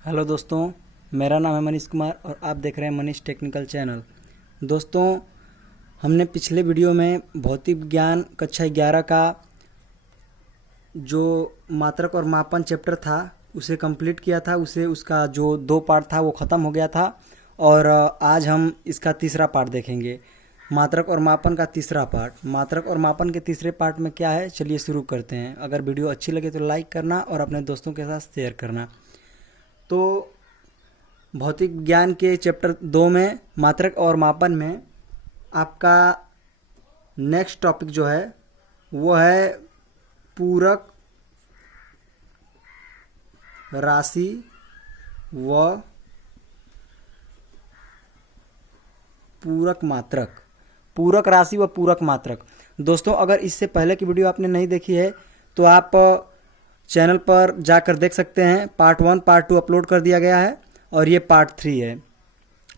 Hello दोस्तों, मेरा नाम है मनीष कुमार और आप देख रहे हैं मनीष टेक्निकल चैनल। दोस्तों, हमने पिछले वीडियो में भौतिक विज्ञान कक्षा 11 का जो मात्रक और मापन चैप्टर था उसे कंप्लीट किया था। उसका जो 2 पार्ट था वो ख़त्म हो गया था और आज हम इसका तीसरा पार्ट देखेंगे। मात्रक और मापन का तीसरा पार्ट। मात्रक और मापन के तीसरे पार्ट में क्या है, चलिए शुरू करते हैं। अगर वीडियो अच्छी लगे तो लाइक करना और अपने दोस्तों के साथ शेयर करना। तो भौतिक विज्ञान के चैप्टर 2 में मात्रक और मापन में आपका नेक्स्ट टॉपिक जो है वो है पूरक राशि व पूरक मात्रक। पूरक राशि व पूरक मात्रक। दोस्तों, अगर इससे पहले की वीडियो आपने नहीं देखी है तो आप चैनल पर जाकर देख सकते हैं। पार्ट 1 पार्ट 2 अपलोड कर दिया गया है और ये पार्ट 3 है।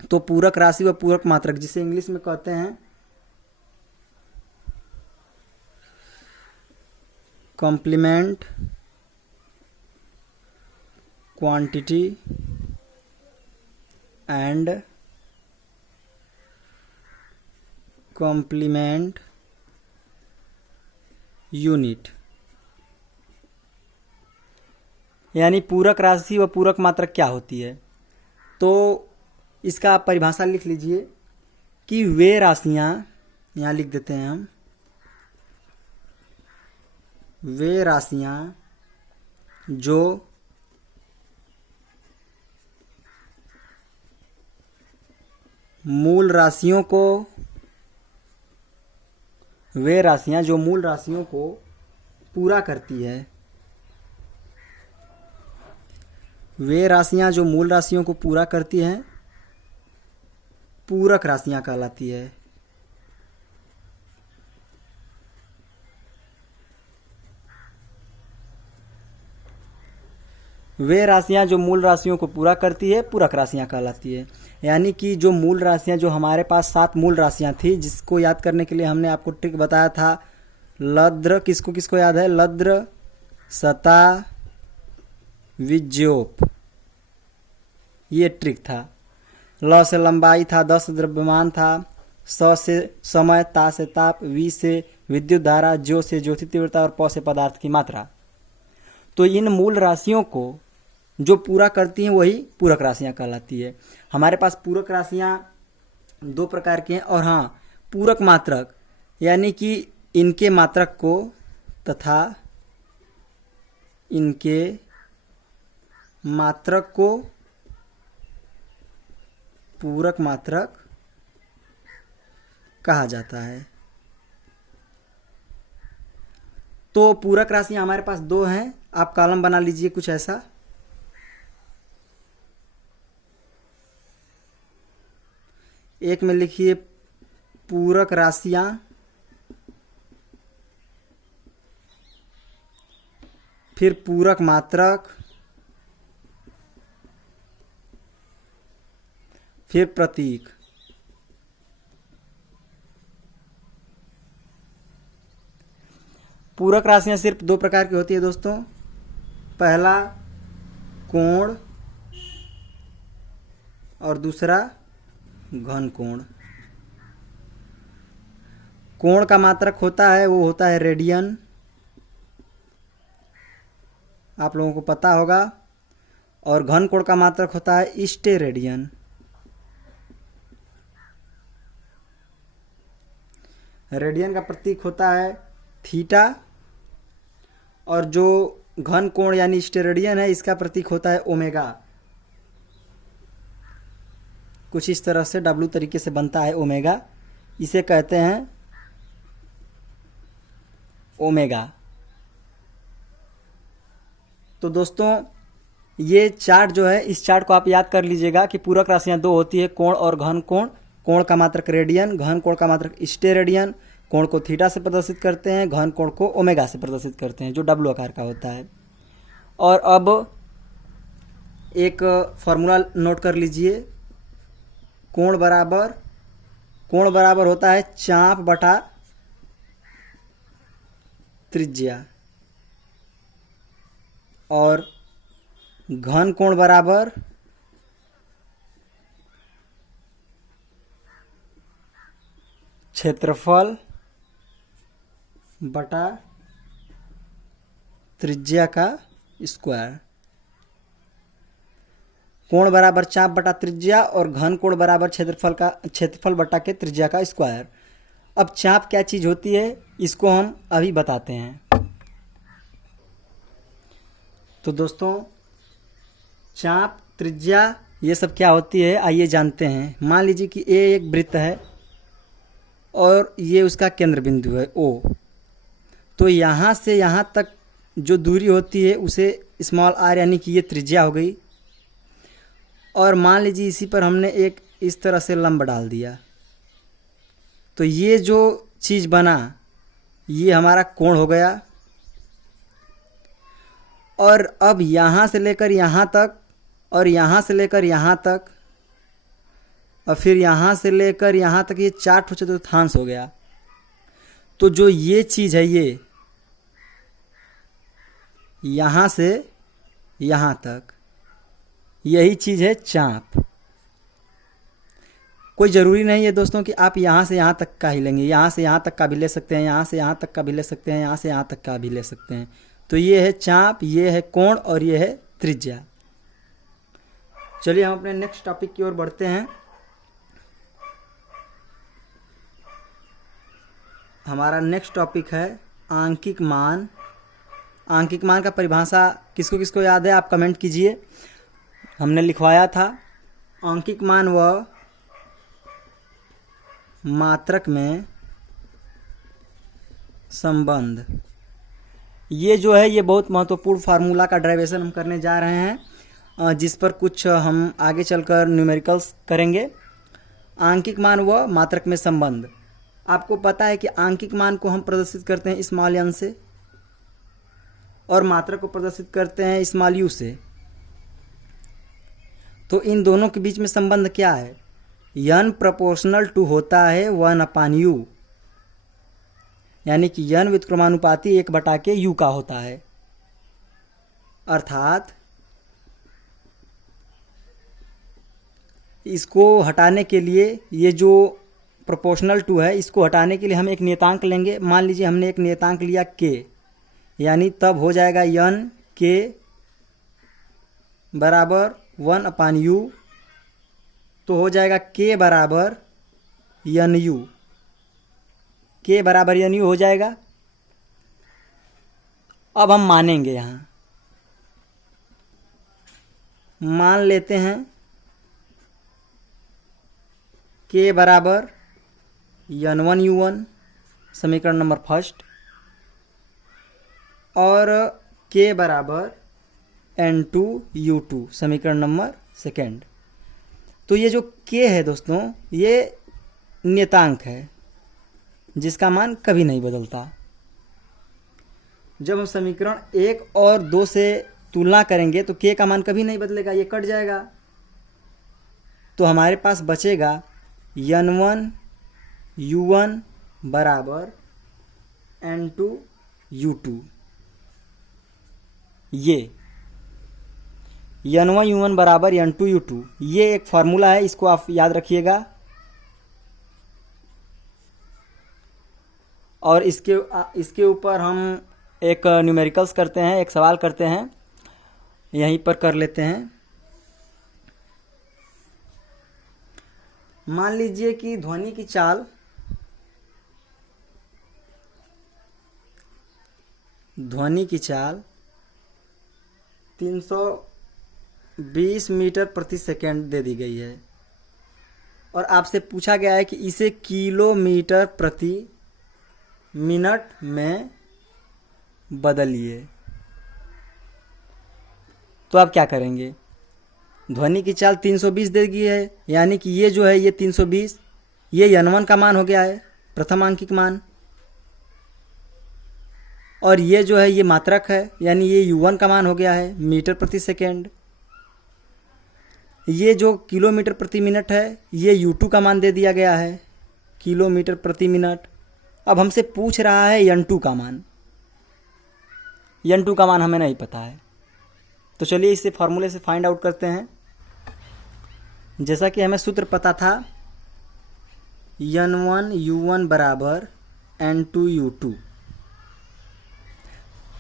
तो पूरक राशि व पूरक मात्रक, जिसे इंग्लिश में कहते हैं complement quantity and complement unit, यानी पूरक राशि व पूरक मात्रक क्या होती है। तो इसका आप परिभाषा लिख लीजिए कि वे राशियां, यहाँ लिख देते हैं हम, वे राशियां जो मूल राशियों को पूरा करती है। वे राशियां जो मूल राशियों को पूरा करती हैं पूरक राशियां कहलाती है। वे राशियां जो मूल राशियों को पूरा करती है पूरक राशियां कहलाती है। यानी कि जो मूल राशियां, जो हमारे पास 7 मूल राशियां थी, जिसको याद करने के लिए हमने आपको ट्रिक बताया था। लद्र, किसको किसको याद है? लद्र, सता, विज्योप, ये ट्रिक था। ल से लंबाई था, द से द्रव्यमान था, स से समय, ता से ताप, वी से विद्युत धारा, ज्यो से ज्योति तीव्रता और प से पदार्थ की मात्रा। तो इन मूल राशियों को जो पूरा करती हैं वही पूरक राशियां कहलाती है। हमारे पास पूरक राशियां 2 प्रकार की हैं। और हाँ, पूरक मात्रक यानी कि इनके मात्रक को तथा इनके मात्रक को पूरक मात्रक कहा जाता है। तो पूरक राशियां हमारे पास 2 हैं। आप कॉलम बना लीजिए कुछ ऐसा। एक में लिखिए पूरक राशियां, फिर पूरक मात्रक, फिर प्रतीक। पूरक राशियां सिर्फ 2 प्रकार की होती है दोस्तों। पहला कोण और दूसरा घन कोण। कोण का मात्रक होता है वो होता है रेडियन, आप लोगों को पता होगा। और घन कोण का मात्रक होता है स्टेरेडियन। रेडियन का प्रतीक होता है थीटा और जो घन कोण यानी स्टेरेडियन है इसका प्रतीक होता है ओमेगा। कुछ इस तरह से डब्लू तरीके से बनता है ओमेगा, इसे कहते हैं ओमेगा। तो दोस्तों, ये चार्ट जो है, इस चार्ट को आप याद कर लीजिएगा कि पूरक राशियां 2 होती है, कोण और घन कोण। कोण का मात्रक रेडियन, घन कोण का मात्रक स्टेरेडियन। कोण को थीटा से प्रदर्शित करते हैं, घन कोण को ओमेगा से प्रदर्शित करते हैं, जो डब्लू आकार का होता है। और अब एक फॉर्मूला नोट कर लीजिए। कोण बराबर होता है चाप बटा त्रिज्या। और घन कोण बराबर क्षेत्रफल बटा त्रिज्या का स्क्वायर। कोण बराबर चाप बटा त्रिज्या और घन कोण बराबर क्षेत्रफल बटा के त्रिज्या का स्क्वायर। अब चाप क्या चीज होती है इसको हम अभी बताते हैं। तो दोस्तों चाप त्रिज्या ये सब क्या होती है आइए जानते हैं। मान लीजिए कि ए एक वृत्त है और ये उसका केंद्र बिंदु है ओ। तो यहाँ से यहाँ तक जो दूरी होती है उसे स्मॉल आर यानी कि ये त्रिज्या हो गई। और मान लीजिए इसी पर हमने एक इस तरह से लंब डाल दिया तो ये जो चीज़ बना ये हमारा कोण हो गया। और अब यहाँ से लेकर यहाँ तक और यहाँ से लेकर यहाँ तक और फिर यहाँ से लेकर यहाँ तक ये 4 चतुर्थांश हो गया। तो जो ये चीज़ है ये यहाँ से यहाँ तक यही चीज़ है चाप। कोई ज़रूरी नहीं है दोस्तों कि आप यहाँ से यहाँ तक का ही लेंगे, यहाँ से यहाँ तक का भी ले सकते हैं, यहाँ से यहाँ तक का भी ले सकते हैं, यहाँ से यहाँ तक का भी ले सकते हैं। तो ये है चाप, ये है कोण और ये है त्रिज्या। चलिए हम अपने नेक्स्ट टॉपिक की ओर बढ़ते हैं। हमारा नेक्स्ट टॉपिक है आंकिक मान। आंकिक मान का परिभाषा किसको किसको याद है आप कमेंट कीजिए। हमने लिखवाया था आंकिक मान व मात्रक में संबंध। ये जो है ये बहुत महत्वपूर्ण फार्मूला का डेरिवेशन हम करने जा रहे हैं जिस पर कुछ हम आगे चलकर न्यूमेरिकल्स करेंगे। आंकिक मान व मात्रक में संबंध। आपको पता है कि आंकिक मान को हम प्रदर्शित करते हैं स्मॉल n से और मात्रक को प्रदर्शित करते हैं स्मॉल u से। तो इन दोनों के बीच में संबंध क्या है? n प्रोपोर्शनल टू होता है 1/u यानी कि n व्युत्क्रमानुपाती 1/u का होता है। अर्थात इसको हटाने के लिए ये जो प्रोपोर्शनल टू है इसको हटाने के लिए हम एक नियतांक लेंगे। मान लीजिए हमने एक नियतांक लिया k यानी तब हो जाएगा n k बराबर 1/u तो हो जाएगा k बराबर nu। k बराबर nu हो जाएगा। अब हम मानेंगे यहाँ मान लेते हैं k बराबर n1u1 समीकरण नंबर फर्स्ट और k बराबर n2u2 समीकरण नंबर सेकेंड। तो ये जो k है दोस्तों ये नियतांक है जिसका मान कभी नहीं बदलता। जब हम समीकरण 1 और 2 से तुलना करेंगे तो k का मान कभी नहीं बदलेगा, ये कट जाएगा। तो हमारे पास बचेगा n1 u1 बराबर n2 u2। ये n1 u1 बराबर n2 u2 ये एक फार्मूला है, इसको आप याद रखिएगा। और इसके ऊपर हम एक न्यूमेरिकल्स करते हैं, एक सवाल करते हैं, यहीं पर कर लेते हैं। मान लीजिए कि ध्वनि की चाल 320 मीटर प्रति सेकेंड दे दी गई है और आपसे पूछा गया है कि इसे किलोमीटर प्रति मिनट में बदलिए। तो आप क्या करेंगे? ध्वनि की चाल 320 दे दी है यानी कि ये जो है ये 320 ये n1 का मान हो गया है, प्रथम आंकिक मान। और ये जो है ये मात्रक है यानी ये u1 का मान हो गया है मीटर प्रति सेकेंड। ये जो किलोमीटर प्रति मिनट है ये u2 का मान दे दिया गया है किलोमीटर प्रति मिनट। अब हमसे पूछ रहा है n2 का मान। n2 का मान हमें नहीं पता है तो चलिए इसे फार्मूले से फाइंड आउट करते हैं। जैसा कि हमें सूत्र पता था N1U1 बराबर N2U2,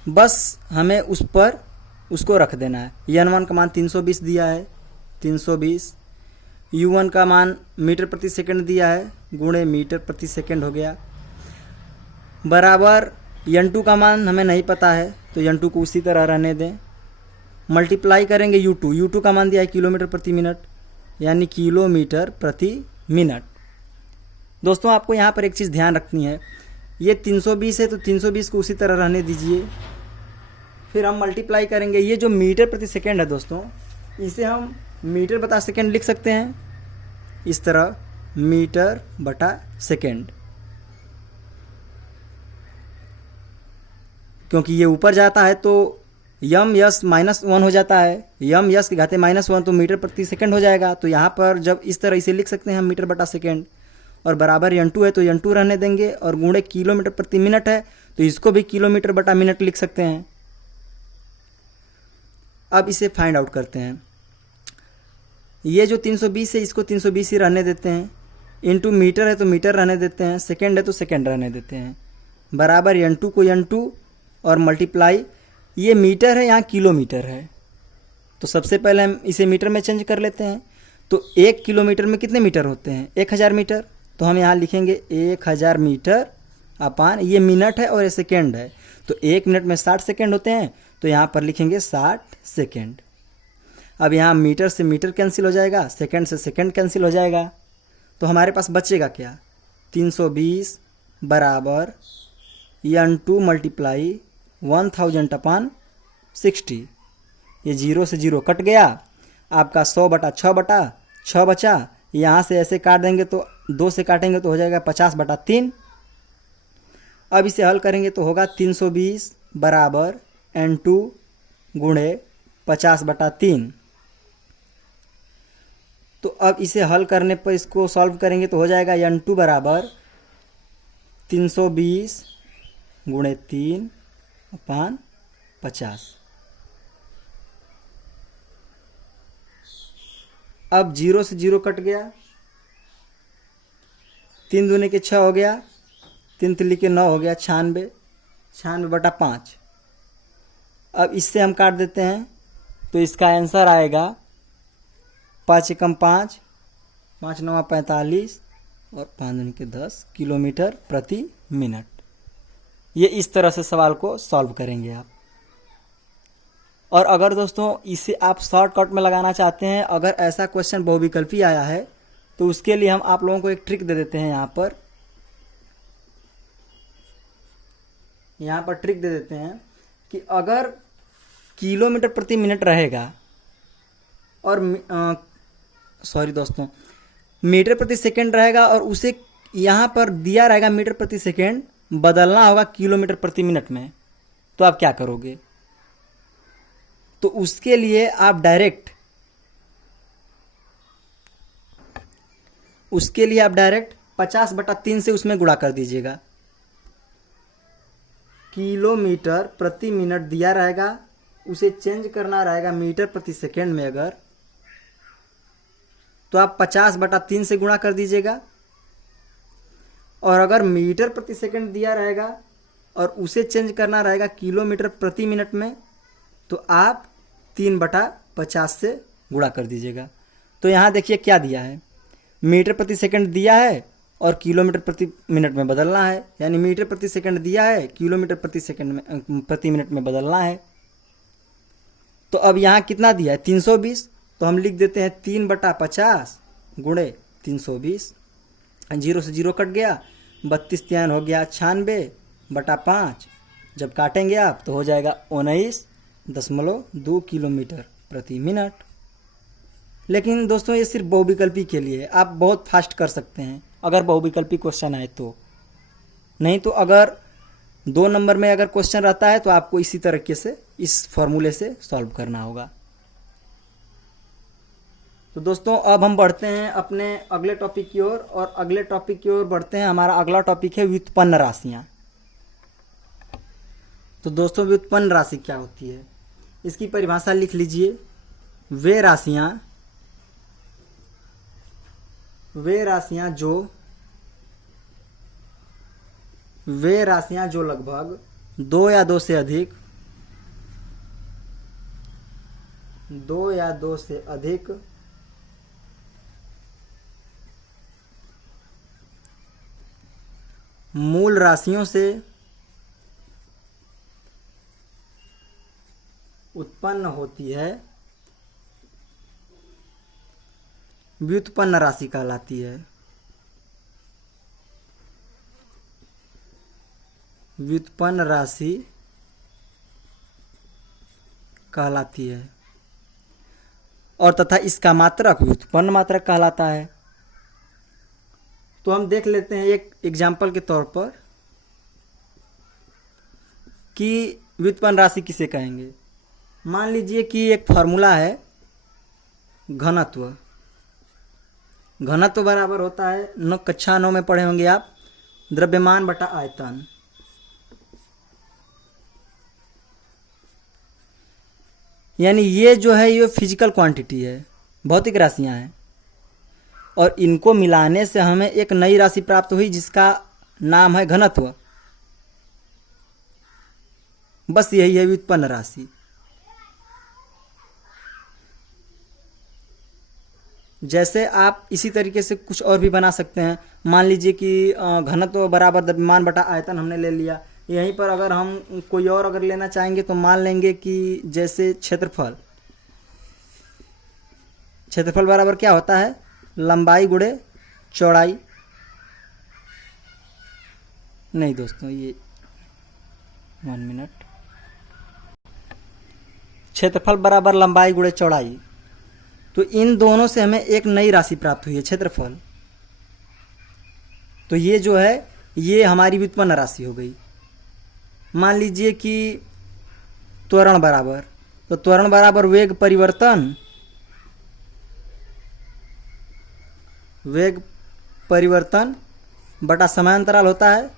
बस हमें उस पर उसको रख देना है। N1 का मान 320 दिया है, 320। U1 का मान मीटर प्रति सेकंड दिया है, गुणे मीटर प्रति सेकंड हो गया, बराबर N2 का मान हमें नहीं पता है तो N2 को उसी तरह रहने दें। मल्टीप्लाई करेंगे U2 का मान दिया है किलोमीटर प्रति मिनट, यानी किलोमीटर प्रति मिनट। दोस्तों आपको यहाँ पर एक चीज़ ध्यान रखनी है, ये 320 है तो 320 को उसी तरह रहने दीजिए। फिर हम मल्टीप्लाई करेंगे, ये जो मीटर प्रति सेकंड है दोस्तों, इसे हम मीटर बटा सेकंड लिख सकते हैं इस तरह, मीटर बटा सेकंड, क्योंकि ये ऊपर जाता है तो यम यस -1 हो जाता है, यम यस की घाते -1 तो मीटर प्रति सेकंड हो जाएगा। तो यहाँ पर जब इस तरह इसे लिख सकते हैं हम मीटर बटा सेकंड, और बराबर N2 है तो N2 रहने देंगे, और गुणे किलोमीटर प्रति मिनट है तो इसको भी किलोमीटर बटा मिनट लिख सकते हैं। अब इसे फाइंड आउट करते हैं। ये जो 320 है इसको 320 ही रहने देते हैं, इनटू मीटर है तो मीटर रहने देते हैं, सेकंड है तो सेकंड रहने देते हैं, बराबर N2 को N2 और मल्टीप्लाई, ये मीटर है यहाँ किलोमीटर है, तो सबसे पहले हम इसे मीटर में चेंज कर लेते हैं। तो 1 किलोमीटर में कितने मीटर होते हैं? 1000 मीटर। तो हम यहाँ लिखेंगे 1000 मीटर अपान, ये मिनट है और ये सेकेंड है, तो 1 मिनट में 60 सेकेंड होते हैं, तो यहाँ पर लिखेंगे 60 सेकेंड। अब यहाँ मीटर से मीटर कैंसिल हो जाएगा, सेकेंड से सेकेंड कैंसिल हो जाएगा, तो हमारे पास बचेगा क्या? 320 बराबर N2 मल्टीप्लाई 1000 अपान 60। ये 0 से 0 कट गया, आपका 100/6 बचा। यहाँ से ऐसे काट देंगे तो 2 से काटेंगे तो हो जाएगा 50/3। अब इसे हल करेंगे तो होगा 320 बराबर N2 गुणे 50/3। तो अब इसे हल करने पर इसको सॉल्व करेंगे तो हो जाएगा N2 बराबर 320 गुणे 3 अपान 50। अब 0 से 0 कट गया, 3 दूने के 6 हो गया, 3 तिल्ली के 9 हो गया, 96, 96/5। अब इससे हम काट देते हैं तो इसका आंसर आएगा 5 एकम 5, 5 9 45 और 5 दूने के 10 किलोमीटर प्रति मिनट। ये इस तरह से सवाल को सॉल्व करेंगे आप। और अगर दोस्तों इसे आप शॉर्टकट में लगाना चाहते हैं, अगर ऐसा क्वेश्चन बहुविकल्पी आया है तो उसके लिए हम आप लोगों को एक ट्रिक दे देते हैं। यहाँ पर ट्रिक दे देते हैं कि अगर किलोमीटर प्रति मिनट रहेगा और दोस्तों मीटर प्रति सेकंड रहेगा और उसे यहाँ पर दिया रहेगा मीटर प्रति सेकंड, बदलना होगा किलोमीटर प्रति मिनट में, तो आप क्या करोगे? तो उसके लिए आप डायरेक्ट 50/3 से उसमें गुणा कर दीजिएगा। किलोमीटर प्रति मिनट दिया रहेगा, उसे चेंज करना रहेगा मीटर प्रति सेकंड में, अगर तो आप 50/3 से गुणा कर दीजिएगा। और अगर मीटर प्रति सेकंड दिया रहेगा और उसे चेंज करना रहेगा किलोमीटर प्रति मिनट में, तो आप 3/50 से गुणा कर दीजिएगा। तो यहाँ देखिए क्या दिया है, मीटर प्रति सेकंड दिया है और किलोमीटर प्रति मिनट में बदलना है, यानी मीटर प्रति सेकंड दिया है, किलोमीटर प्रति मिनट में बदलना है। तो अब यहाँ कितना दिया है? 320, तो हम लिख देते हैं 3/50 गुणे 320। 0 से 0 कट गया, 32 3 हो गया 96/5। जब काटेंगे आप तो हो जाएगा 19.2 किलोमीटर प्रति मिनट। लेकिन दोस्तों ये सिर्फ बहुविकल्पी के लिए, आप बहुत फास्ट कर सकते हैं अगर बहुविकल्पी क्वेश्चन आए तो। नहीं तो अगर 2 नंबर में अगर क्वेश्चन रहता है तो आपको इसी तरीके से इस फॉर्मूले से सॉल्व करना होगा। तो दोस्तों अब हम बढ़ते हैं अपने अगले टॉपिक की ओर, और अगले टॉपिक की ओर बढ़ते हैं। हमारा अगला टॉपिक है व्युत्पन्न राशियाँ। तो दोस्तों व्युत्पन्न राशि क्या होती है? इसकी परिभाषा लिख लीजिए। वे राशियां जो लगभग 2 या 2 से अधिक मूल राशियों से उत्पन्न होती है, व्युत्पन्न राशि कहलाती है। व्युत्पन्न राशि कहलाती है और तथा इसका मात्रक व्युत्पन्न मात्रक कहलाता है। तो हम देख लेते हैं एक एग्जाम्पल के तौर पर कि व्युत्पन्न राशि किसे कहेंगे। मान लीजिए कि एक फॉर्मूला है घनत्व। घनत्व बराबर होता है कक्षा 9 में पढ़े होंगे आप, द्रव्यमान बटा आयतन। यानी ये जो है ये फिजिकल क्वांटिटी है, भौतिक राशियां हैं और इनको मिलाने से हमें एक नई राशि प्राप्त हुई जिसका नाम है घनत्व। बस यही है व्युत्पन्न राशि। जैसे आप इसी तरीके से कुछ और भी बना सकते हैं। मान लीजिए कि घनत्व बराबर द्रव्यमान बटा आयतन हमने ले लिया। यहीं पर अगर हम कोई और अगर लेना चाहेंगे तो मान लेंगे कि जैसे क्षेत्रफल बराबर क्या होता है, लंबाई गुणे चौड़ाई। नहीं दोस्तों, ये 1 मिनट। क्षेत्रफल बराबर लंबाई गुणे चौड़ाई। तो इन दोनों से हमें एक नई राशि प्राप्त हुई है, क्षेत्रफल। तो ये जो है ये हमारी व्युत्पन्न राशि हो गई। मान लीजिए कि त्वरण बराबर, तो त्वरण बराबर वेग परिवर्तन बटा समांतराल होता है।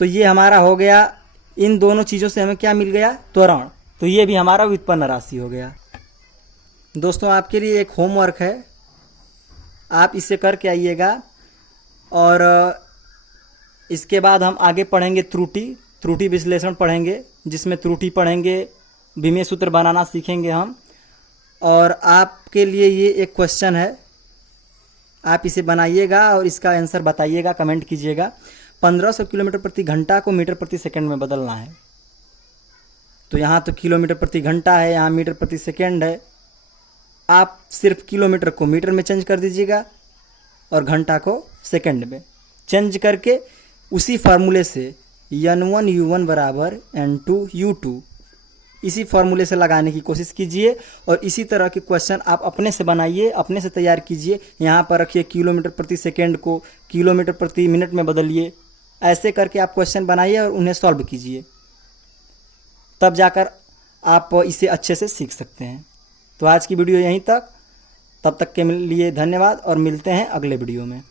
तो ये हमारा हो गया, इन दोनों चीज़ों से हमें क्या मिल गया, त्वरण। तो ये भी हमारा व्युत्पन्न राशि हो गया। दोस्तों आपके लिए एक होमवर्क है, आप इसे करके आइएगा और इसके बाद हम आगे पढ़ेंगे त्रुटि विश्लेषण पढ़ेंगे, जिसमें त्रुटि पढ़ेंगे, विमेय सूत्र बनाना सीखेंगे हम। और आपके लिए ये एक क्वेश्चन है, आप इसे बनाइएगा और इसका आंसर बताइएगा, कमेंट कीजिएगा। 1500 किलोमीटर प्रति घंटा को मीटर प्रति सेकंड में बदलना है। तो यहाँ तो किलोमीटर प्रति घंटा है, यहाँ मीटर प्रति सेकंड है। आप सिर्फ किलोमीटर को मीटर में चेंज कर दीजिएगा और घंटा को सेकंड में चेंज करके उसी फार्मूले से N1U1 बराबर N2U2 इसी फार्मूले से लगाने की कोशिश कीजिए। और इसी तरह के क्वेश्चन आप अपने से बनाइए, अपने से तैयार कीजिए। यहाँ पर रखिए किलोमीटर प्रति सेकंड को किलोमीटर प्रति मिनट में बदलिए। ऐसे करके आप क्वेश्चन बनाइए और उन्हें सॉल्व कीजिए, तब जाकर आप इसे अच्छे से सीख सकते हैं। तो आज की वीडियो यहीं तक, तब तक के लिए धन्यवाद और मिलते हैं अगले वीडियो में।